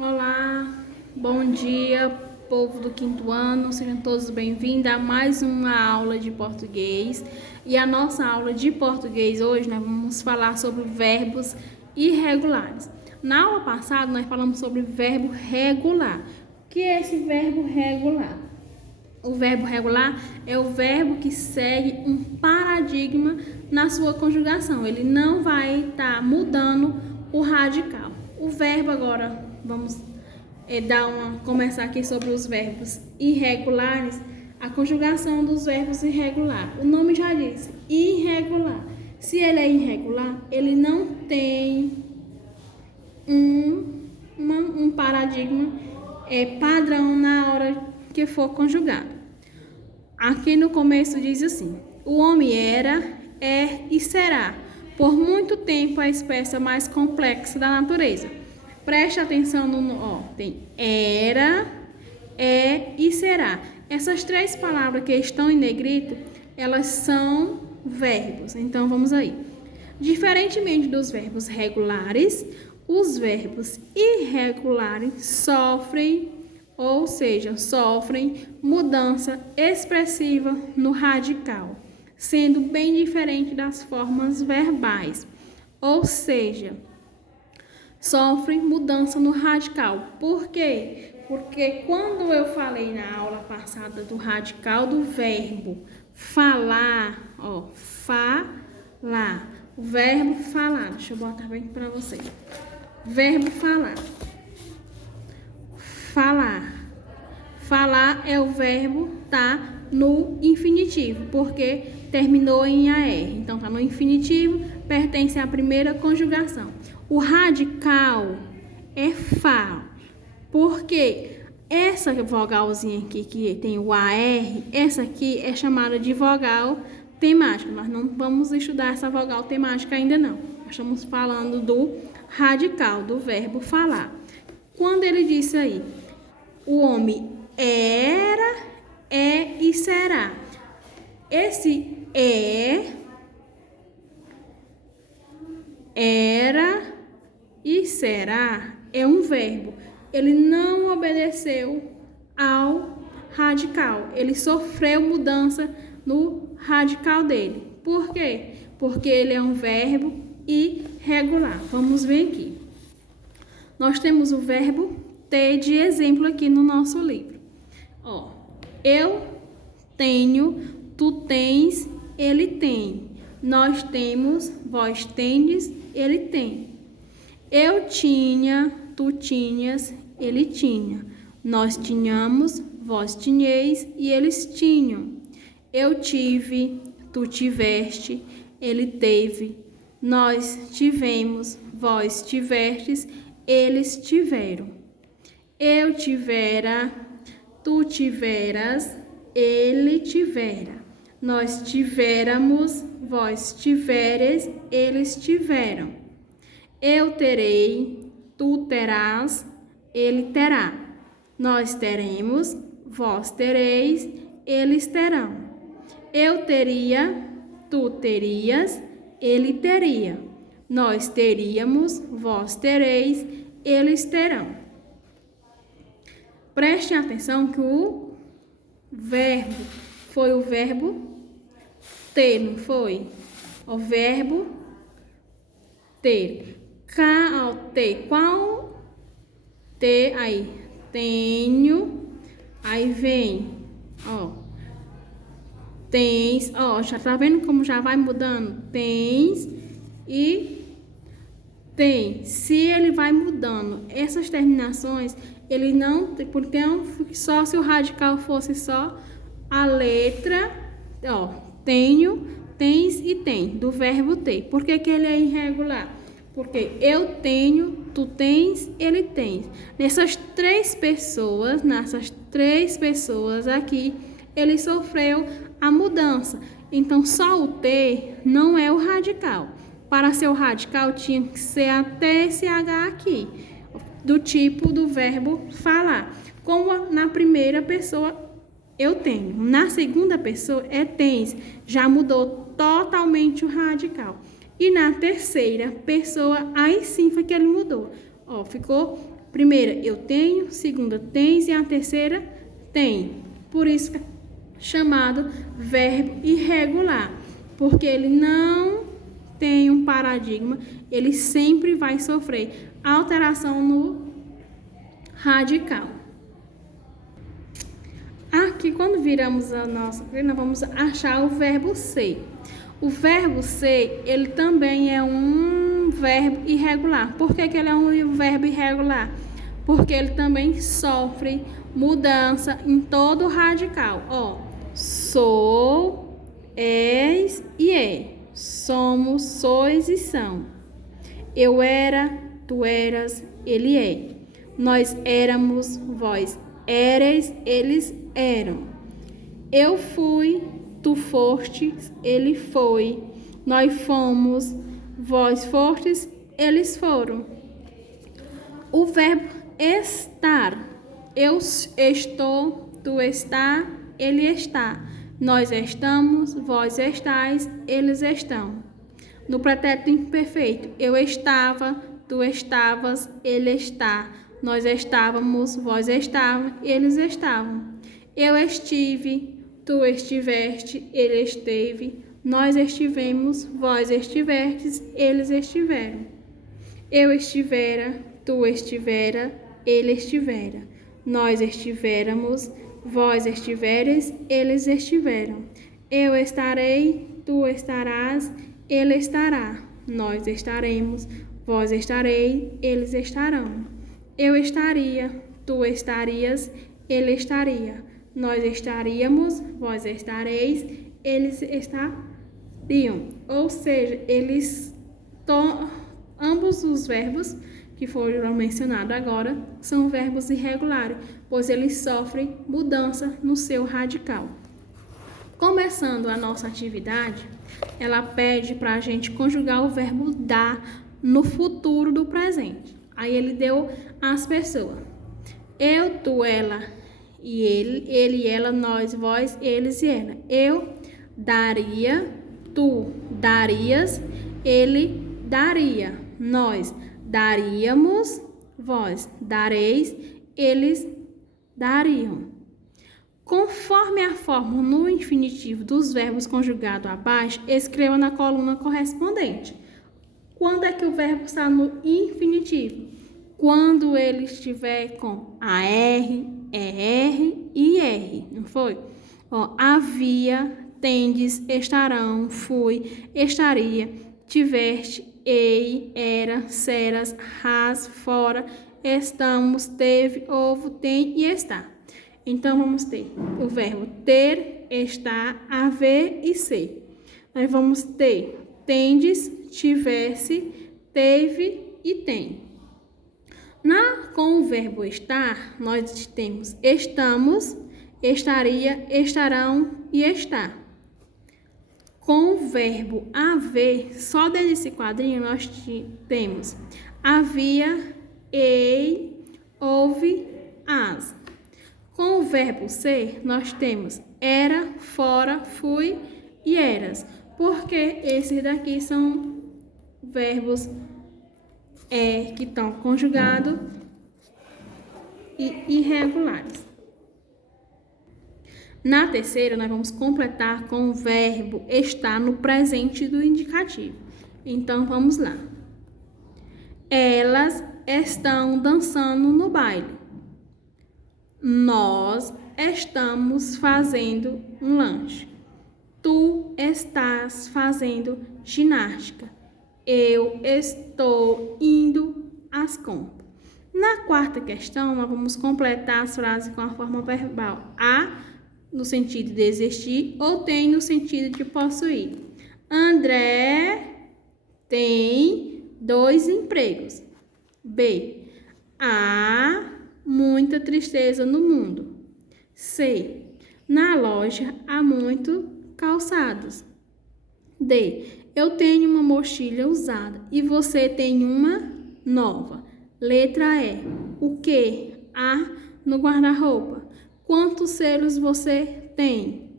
Olá, bom dia, povo do quinto ano, sejam todos bem-vindos a mais uma aula de português. E a nossa aula de português hoje nós vamos falar sobre verbos irregulares. Na aula passada nós falamos sobre verbo regular. O que é esse verbo regular? O verbo regular é o verbo que segue um paradigma na sua conjugação. Ele não vai estar mudando o radical. O verbo agora, vamos começar aqui sobre os verbos irregulares. A conjugação dos verbos irregulares. O nome já diz, irregular. Se ele é irregular, ele não tem um paradigma padrão na hora que for conjugado. Aqui no começo diz assim: o homem era, é e será por muito tempo a espécie mais complexa da natureza. Preste atenção tem era, é e será. Essas três palavras que estão em negrito, elas são verbos. Então vamos aí. Diferentemente dos verbos regulares, os verbos irregulares sofrem mudança expressiva no radical, sendo bem diferente das formas verbais. Ou seja, sofrem mudança no radical. Por quê? Porque quando eu falei na aula passada do radical do verbo falar, falar, o verbo falar, deixa eu botar bem para vocês. Verbo falar. Falar. Falar é o verbo no infinitivo, porque terminou em AR. Então, tá no infinitivo, pertence à primeira conjugação. O radical é fá, porque essa vogalzinha aqui que tem o AR, essa aqui é chamada de vogal temática. Nós não vamos estudar essa vogal temática ainda não. Nós estamos falando do radical, do verbo falar. Quando ele disse aí, o homem era, é e será. Esse era e será é um verbo. Ele não obedeceu ao radical. Ele sofreu mudança no radical dele. Por quê? Porque ele é um verbo irregular. Vamos ver aqui. Nós temos o verbo ter de exemplo aqui no nosso livro. Eu tenho, tu tens, ele tem. Nós temos, vós tendes, ele tem. Eu tinha, tu tinhas, ele tinha. Nós tínhamos, vós tinheis e eles tinham. Eu tive, tu tiveste, ele teve. Nós tivemos, vós tivestes, eles tiveram. Eu tivera, tu tiveras, ele tivera. Nós tivéramos, vós tiveres, eles tiveram. Eu terei, tu terás, ele terá. Nós teremos, vós tereis, eles terão. Eu teria, tu terias, ele teria. Nós teríamos, vós tereis, eles terão. Prestem atenção que o verbo foi o verbo ter, não foi? O verbo ter. Ter. Qual? Ter, aí. Tenho. Aí vem, tens. Já tá vendo como já vai mudando? Tens e tem. Se ele vai mudando essas terminações, ele não, porque só se o radical fosse só a letra, tenho, tens e tem, do verbo ter. Por que ele é irregular? Porque eu tenho, tu tens, ele tem. Nessas três pessoas aqui, ele sofreu a mudança. Então, só o ter não é o radical. Para ser o radical, tinha que ser até esse H aqui, do tipo do verbo falar. Como na primeira pessoa, eu tenho. Na segunda pessoa, é tens. Já mudou totalmente o radical. E na terceira pessoa, aí sim foi que ele mudou. Ficou primeira, eu tenho, segunda, tens e a terceira, tem. Por isso é chamado verbo irregular, porque ele não tem um paradigma, ele sempre vai sofrer alteração no radical. Aqui, quando viramos a nossa, nós vamos achar o verbo ser. O verbo ser, ele também é um verbo irregular. Por que ele é um verbo irregular? Porque ele também sofre mudança em todo o radical. Ó, sou, és e é. Somos, sois e são. Eu era, tu eras, ele é. Nós éramos, vós éreis, eles eram. Eu fui, tu fostes, ele foi. Nós fomos, vós fostes, eles foram. O verbo estar. Eu estou, tu está, ele está. Nós estamos, vós estais, eles estão. No pretérito imperfeito, eu estava, tu estavas, ele está. Nós estávamos, vós estavas, eles estavam. Eu estive, tu estiveste, ele esteve. Nós estivemos, vós estivestes, eles estiveram. Eu estivera, tu estivera, ele estivera. Nós estivéramos, vós estiveres, eles estiveram. Eu estarei, tu estarás, ele estará. Nós estaremos, vós estareis, eles estarão. Eu estaria, tu estarias, ele estaria. Nós estaríamos, vós estareis, eles estariam. Ou seja, ambos os verbos que foram mencionados agora são verbos irregulares, pois eles sofrem mudança no seu radical. Começando a nossa atividade, ela pede para a gente conjugar o verbo dar no futuro do presente. Aí ele deu as pessoas. Eu, tu, ela e ele, ela, nós, vós, eles e ela. Eu daria, tu darias, ele daria, nós daríamos, vós dareis, eles dariam. Conforme a forma no infinitivo dos verbos conjugados abaixo, escreva na coluna correspondente. Quando é que o verbo está no infinitivo? Quando ele estiver com AR, ER e R, não foi? Ó, havia, tendes, estarão, fui, estaria, tiveste, ei, era, seras, ras, fora, estamos, teve, houve, tem e está. Então, vamos ter o verbo ter, estar, haver e ser. Nós vamos ter tendes, tivesse, teve e tem. Com o verbo estar, nós temos estamos, estaria, estarão e está. Com o verbo haver, só desse quadrinho nós temos havia, ei, houve, as. Com o verbo ser, nós temos era, fora, fui e eras. Porque esses daqui são verbos que estão conjugados e irregulares. Na terceira, nós vamos completar com o verbo estar no presente do indicativo. Então, vamos lá. Elas estão dançando no baile. Nós estamos fazendo um lanche. Tu estás fazendo ginástica. Eu estou indo às compras. Na quarta questão, nós vamos completar as frases com a forma verbal. A, no sentido de existir, ou tem no sentido de possuir. André tem 2 empregos. B, há muita tristeza no mundo. C, na loja há muitos calçados. D, eu tenho uma mochila usada e você tem uma nova. Letra E, o que há no guarda-roupa? Quantos selos você tem?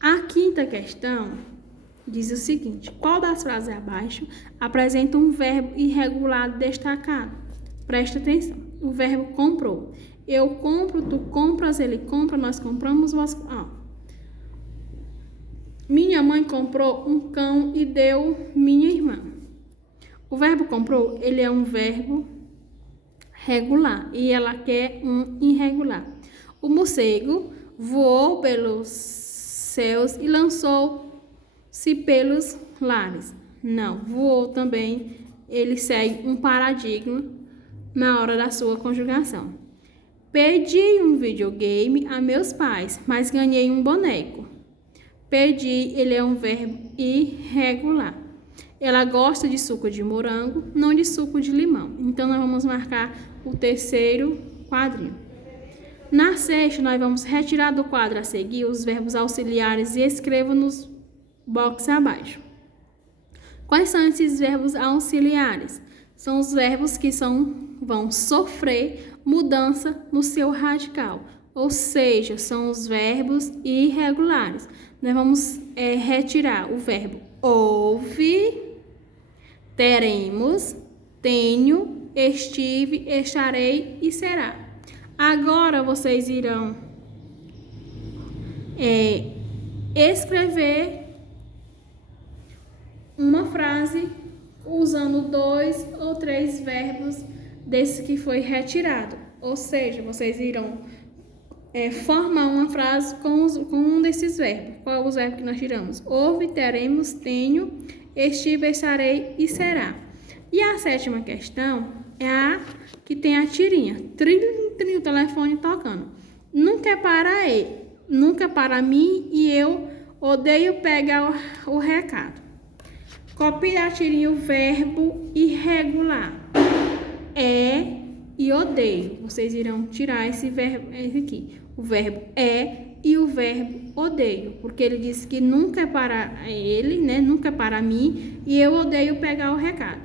A quinta questão diz o seguinte: qual das frases abaixo apresenta um verbo irregular destacado? Presta atenção. O verbo comprou. Eu compro, tu compras, ele compra, nós compramos, Minha mãe comprou um cão e deu minha irmã. O verbo comprou, ele é um verbo regular e ela quer um irregular. O morcego voou pelos céus e lançou-se pelos lares. Não, voou também, ele segue um paradigma na hora da sua conjugação. Pedi um videogame a meus pais, mas ganhei um boneco. Pedi, ele é um verbo irregular. Ela gosta de suco de morango, não de suco de limão. Então, nós vamos marcar o terceiro quadrinho. Na sexta, nós vamos retirar do quadro a seguir os verbos auxiliares e escreva nos boxes abaixo. Quais são esses verbos auxiliares? São os verbos que vão sofrer mudança no seu radical, ou seja, são os verbos irregulares. Nós vamos retirar o verbo houve, teremos, tenho, estive, estarei e será. Agora vocês irão escrever uma frase usando 2 ou 3 verbos desse que foi retirado. Ou seja, vocês irão formar uma frase com um desses verbos. Qual é o verbo que nós tiramos? Houve, teremos, tenho, estive, estarei e será. E a sétima questão é a que tem a tirinha. Trim, o telefone tocando. Nunca é para ele, nunca é para mim e eu odeio pegar o recado. Copie da tirinha o verbo irregular. É e odeio. Vocês irão tirar esse verbo aqui. O verbo é e o verbo odeio. Porque ele disse que nunca é para ele, né? Nunca é para mim e eu odeio pegar o recado.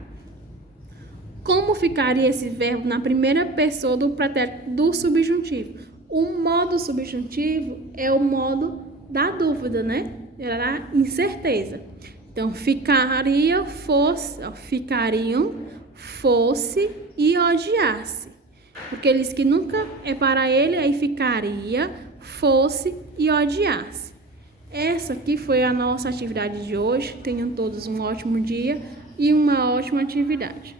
Como ficaria esse verbo na primeira pessoa do pretérito do subjuntivo? O modo subjuntivo é o modo da dúvida, né? Era da incerteza. Então, ficariam, fosse e odiasse. Porque ele diz que nunca é para ele, aí ficaria, fosse e odiasse. Essa aqui foi a nossa atividade de hoje. Tenham todos um ótimo dia e uma ótima atividade.